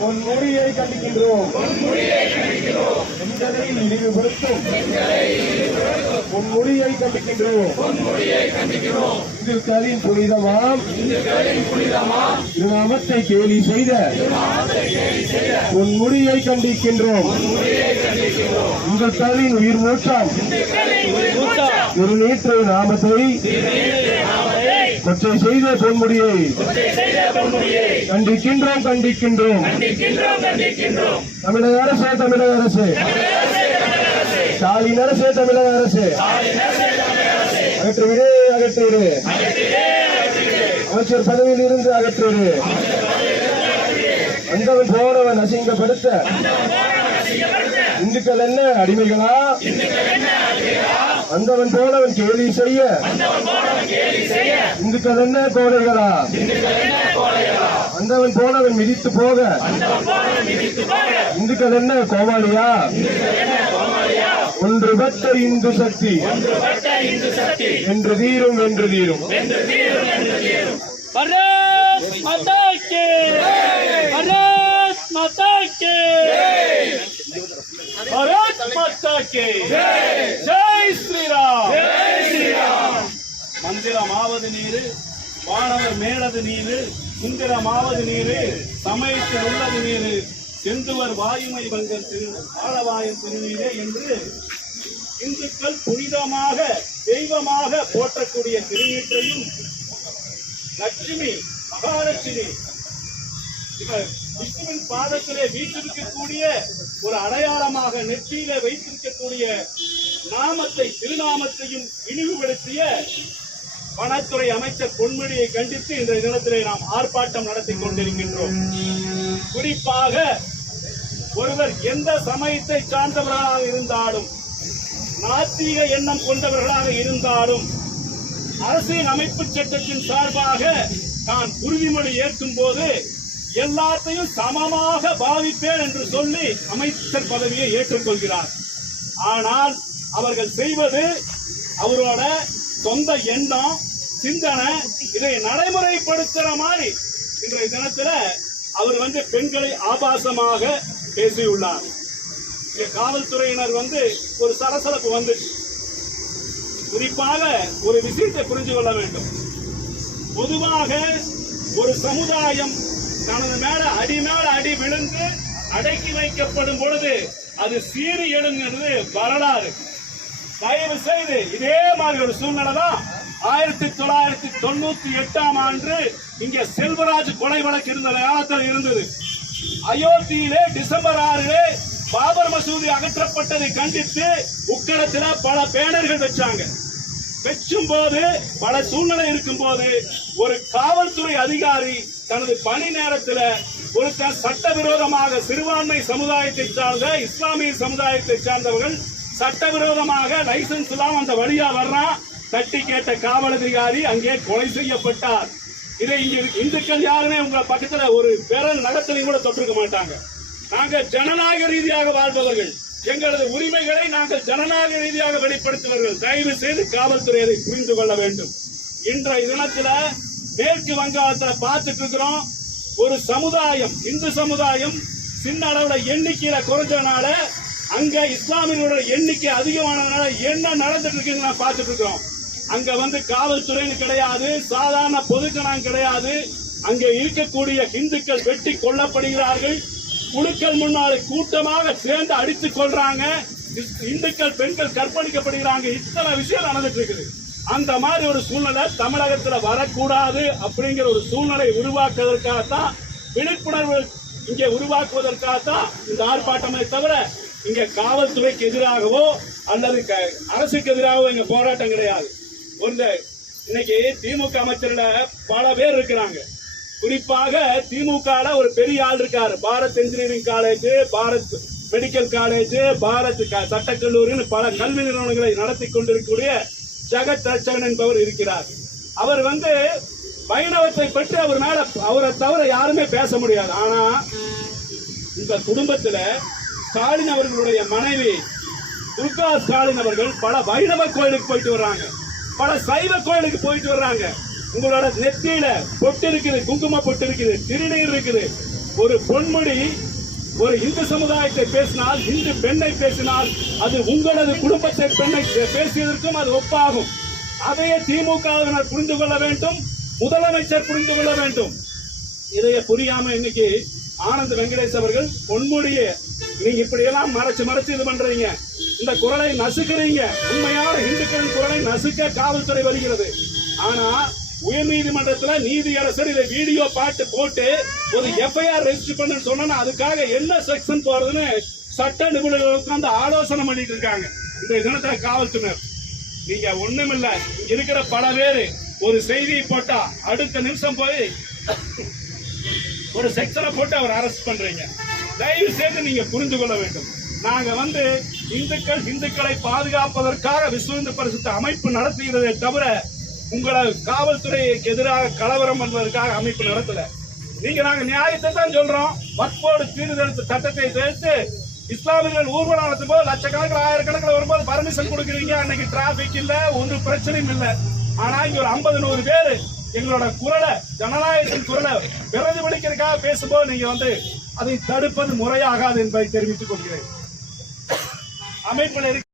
பொன்முடியை கண்டிக்கின்றோம். பெண்களை இழிவுபடுத்தும் பொன்முடியை கண்டிக்கின்றோம். இந்துக்களின் புனிதமாம் திருநாமத்தை கேலி செய்த பொன்முடியை கண்டிக்கின்றோம். இந்துக்களின் உயிர் மூச்சம் திருநீற்று நாமத்தை கொச்சை செய்த பொன்முடியை கண்டிக்கின்றோம் கண்டிக்கின்றோம். தமிழக அரசு தமிழக அரசு ஸ்டாலின் அரசு தமிழக அரசு அகற்றுவிடு அகற்றுவிடு. அமைச்சர் பதவியில் இருந்து அகற்றுவிடு. வந்தவன் போனவன் அசிங்கப்படுத்த இந்துக்கள் என்ன அடிமைகளா? வந்தவன் போனவன் கேலி செய்ய இந்துக்கள் என்ன கோடைகளா? வந்தவன் போனவன் மிதித்து போக இந்துக்கள் என்ன கோமாளியா? ஒன்றுபட்ட இந்து சக்தி என்று தீரும் என்று தீரும். भारत माता की भारत माता की भारत माता की जय श्री राम. மந்திரமாவது நீரு வானவர் மேலது நீரு சுந்தரமாவது நீரு சமயத்தில் உள்ளது நீரு செந்துவர் வாயுமை வங்கன் திரு ஆளவாயின் திருநீரே என்று இந்துக்கள் புனிதமாக தெய்வமாக போற்றக்கூடிய திருநீற்றையும் லட்சுமி மகாலட்சுமி விஷ்ணுவின் பாதத்திலே வீட்டிருக்கக்கூடிய ஒரு அடையாளமாக நெற்றியிலே வைத்திருக்கக்கூடிய நாமத்தை திருநாமத்தையும் இழிவுபடுத்திய வனத்துறை அமைச்சர் பொன்முடியை கண்டித்து இன்றைய தினத்திலே நாம் ஆர்ப்பாட்டம் நடத்திக் கொண்டிருக்கின்றோம். குறிப்பாக ஒருவர் எந்த சமயத்தை சார்ந்தவர்களாக இருந்தாலும் நாத்திக எண்ணம் கொண்டவர்களாக இருந்தாலும் அரசியல் அமைப்பு சட்டத்தின் சார்பாக தான் உறுதிமொழி ஏற்கும் போது எல்லாத்தையும் சமமாக பாவிப்பேன் என்று சொல்லி அமைச்சர் பதவியை ஏற்றுக்கொள்கிறார். ஆனால் அவர்கள் செய்வது அவரோட சொந்த எண்ணம் சிந்தனை இதை நடைமுறைப்படுத்துற மாதிரி இன்றைய தினத்துல அவர் பெண்களை ஆபாசமாக பேசியுள்ளார். காவல்துறையினர் ஒரு சலசலப்பு வந்துச்சு. குறிப்பாக ஒரு விஷயத்தை புரிந்து கொள்ள வேண்டும். பொதுவாக ஒரு சமுதாயம் தனது மேல அடி விழுந்து அடக்கி வைக்கப்படும் பொழுது அது சீறி எழுங்கிறது வரலாறு. தயவு செய்து இதே மாதிரி ஒரு சூழ்நிலை தான் 1998ஆம் ஆண்டு இங்க செல்வராஜ் கொலை வழக்கு இருந்த காலத்தில் இருந்தது. அயோத்தியிலே டிசம்பர் 6 பாபர் மசூதி அகற்றப்பட்டதை கண்டித்து உக்கடத்தில் பல பேனர்கள் வச்சாங்க. வெச்சும் போது பல சூழ்நிலை இருக்கும் போது ஒரு காவல்துறை அதிகாரி தனது பணி நேரத்தில் ஒருத்தர் சட்டவிரோதமாக சிறுபான்மை சமுதாயத்தை சார்ந்த இஸ்லாமிய சமுதாயத்தை சார்ந்தவர்கள் சட்டவிரோதமாக லைசன்ஸ் இல்லாம அந்த வழியா வர்றான் தட்டி கேட்ட காவல் அதிகாரி அங்கே கொலை செய்யப்பட்டார். இதை இங்க இந்துக்கள் யாருமே உங்க பக்கத்துல ஒரு பேரல் நடத்தலையும் கூட தொட்டிருக்க மாட்டாங்க. நாங்கள் ஜனநாயக ரீதியாக வாழ்பவர்கள், எங்களது உரிமைகளை நாங்கள் ஜனநாயக ரீதியாக வெளிப்படுத்துவர்கள். தயவு செய்து காவல்துறை அதை புரிந்து கொள்ள வேண்டும். இன்றைய தினத்துல மேற்கு வங்காளத்தில் பார்த்துட்டு இருக்கிறோம். ஒரு சமுதாயம் இந்து சமுதாயம் சின்ன அளவுல எண்ணிக்கையில குறைஞ்சனால அங்க இஸ்லாமியர்களோட எண்ணிக்கை அதிகமானதுனால என்ன நடந்துட்டு இருக்குன்னு நான் பார்த்துட்டு இருக்கிறோம். அங்க காவல்துறைன்னு கிடையாது, சாதாரண பொதுஜனம் கிடையாது. அங்க இருக்கக்கூடிய இந்துக்கள் வெட்டி கொல்லப்படுகிறார்கள். குழுக்கள் முன்னாலே கூட்டமாக சேர்ந்து அடித்துக் கொள்றாங்க. இந்துக்கள் பெண்கள் கற்பழிக்கப்படுகிறாங்க. இத்தனை விஷயம் நடந்துட்டு இருக்குது. அந்த மாதிரி ஒரு சூழ்நிலை தமிழகத்தில் வரக்கூடாது அப்படிங்கிற ஒரு சூழ்நிலை உருவாக்குவதற்காகத்தான், விழிப்புணர்வு இங்கே உருவாக்குவதற்காகத்தான் இந்த ஆர்ப்பாட்டமே தவிர இங்க காவல்துறைக்கு எதிராகவோ அல்லது அரசுக்கு எதிராகவோ இங்க போராட்டம் கிடையாது. இன்னைக்கு திமுக அமைச்சர்ல பல பேர் இருக்கிறாங்க. குறிப்பாக திமுக ஒரு பெரிய ஆள் இருக்காரு. Bharat engineering college, Bharat medical college, Bharat சட்டக்கல்லூரின்னு பல கல்வி நிறுவனங்களை நடத்தி கொண்டிருக்கக்கூடிய ஜெகத் ரட்சகன் என்பவர் இருக்கிறார். அவர் வைணவத்தை பற்றி அவர் மேல அவரை தவிர யாருமே பேச முடியாது. ஆனா இந்த குடும்பத்துல ஸ்டாலின் அவர்களுடைய மனைவி துர்கா ஸ்டாலின் அவர்கள் பல வைணவ கோயிலுக்கு போயிட்டு வர்றாங்க, பல சைவ கோயிலுக்கு போயிட்டு வர்றாங்க. உங்களோட நெத்தியில பொட்டு இருக்குது, குங்கும பொட்டு இருக்குது, திருநீர் இருக்குது. ஒரு பொன்முடி ஒரு இந்து சமுதாயத்தை பேசினால், இந்து பெண்ணை பேசினால், அது உங்களது குடும்பத்தை பெண்ணை பேசியதற்கும் அது ஒப்பாகும். அதையே திமுகவினர் புரிந்து கொள்ள வேண்டும், முதலமைச்சர் புரிந்து கொள்ள வேண்டும். இதைய புரியாம இன்னைக்கு ஆனந்த் வெங்கடேஷ் அவர்கள் பொன்முடிய நீங்க இப்படி எல்லாம் மறைச்சு இது பண்றீங்க, இந்த குரலை நசுக்கிறீங்க. உண்மையான இந்துக்களின் குரலை நசுக்க காவல்துறை வருகிறது. ஆனா உயர்நீதிமன்றத்தில் நீதியரசர் இதை வீடியோ பாட்டு போட்டு ஒரு எஃப்ஐஆர் ரெஜிஸ்டர் பண்ணு சொன்னா அதுக்காக என்ன செக்ஷன் போறதுன்னு சட்ட நிபுணர்கள் உட்கார்ந்து ஆலோசனை பண்ணிட்டு இருக்காங்க. இந்த தினத்துல காவல்துறையினர் நீங்க ஒண்ணுமில்ல, இருக்கிற பல பேரு ஒரு செய்தியை போட்டா அடுத்த நிமிஷம் போய் ஒரு செக்ஷனை போட்டு அவர் அரெஸ்ட் பண்றீங்க. தயவு செய்து நீங்க புரிந்து கொள்ள வேண்டும். நாங்க இந்துக்களை பாதுகாப்பதற்காக விஸ்வ இந்து பரிசுத்த அமைப்பு நடத்துகிறதே தவிர உங்களை காவல்துறைக்கு எதிராக கலவரம் என்பதற்காக அமைப்பு நடத்தல. நாங்க நியாயத்தை தான் சொல்றோம். வக்போர்டு சீர்திருத்த சட்டத்தை சேர்த்து இஸ்லாமியர்கள் ஊர்வலம் நடத்தும் போது லட்சக்கணக்கில் ஆயிரக்கணக்கில் வரும்போது பர்மிஷன் கொடுக்குறீங்க. அன்னைக்கு டிராபிக் இல்ல, ஒன்று பிரச்சனையும் இல்லை. ஆனா இங்க ஒரு 50-100 பேரு எங்களோட குரலை, ஜனநாயகத்தின் குரலை பிரதிபலிக்கிறதுக்காக பேசும்போது நீங்க அதை தடுப்பது முறையாகாது என்பதை தெரிவித்துக் கொள்கிறேன். அமைப்பில்